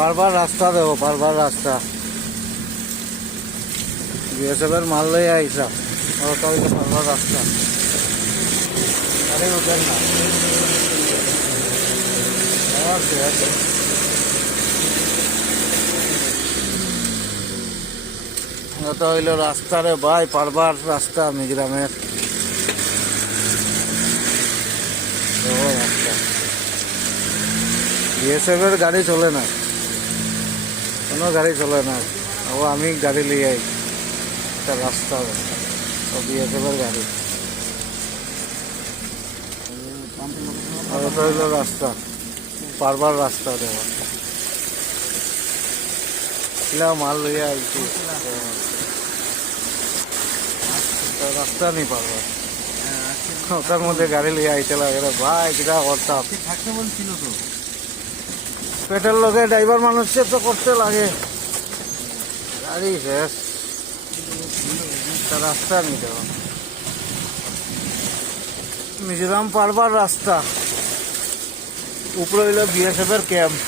বারবার রাস্তা দেবো, বারবার রাস্তা বিএসএফের মাল লইয়া আইসা ওটা হইলে বারবার রাস্তা আরে উঠেন না ওটা হইলো রাস্তা রে ভাই, বারবার রাস্তা মিজোরামের রাস্তা। বিএসএফের গাড়ি চলে না, কোনো গাড়ি চলে না। ও আমি গাড়ি লিয়ে আই, একটা রাস্তা ও বিএসএফের গাড়ি। আর ওটা হইলো রাস্তা, বারবার রাস্তা দেওয়া মাল লইয়া আইছি, রাস্তা নেই বারবার, ওটার মধ্যে গাড়ি লিয়ে আইতে লাগে রে ভাই, কিটা করতাম। থাকতে বলছিল তো, পেটের লোকে ড্রাইভার মানুষকে তো করতে লাগে, গাড়ি শেষ, রাস্তা নেই দেওয়া। মিজোরাম বারবার রাস্তা, উপরে হইলো বিএসএফের ক্যাম্প।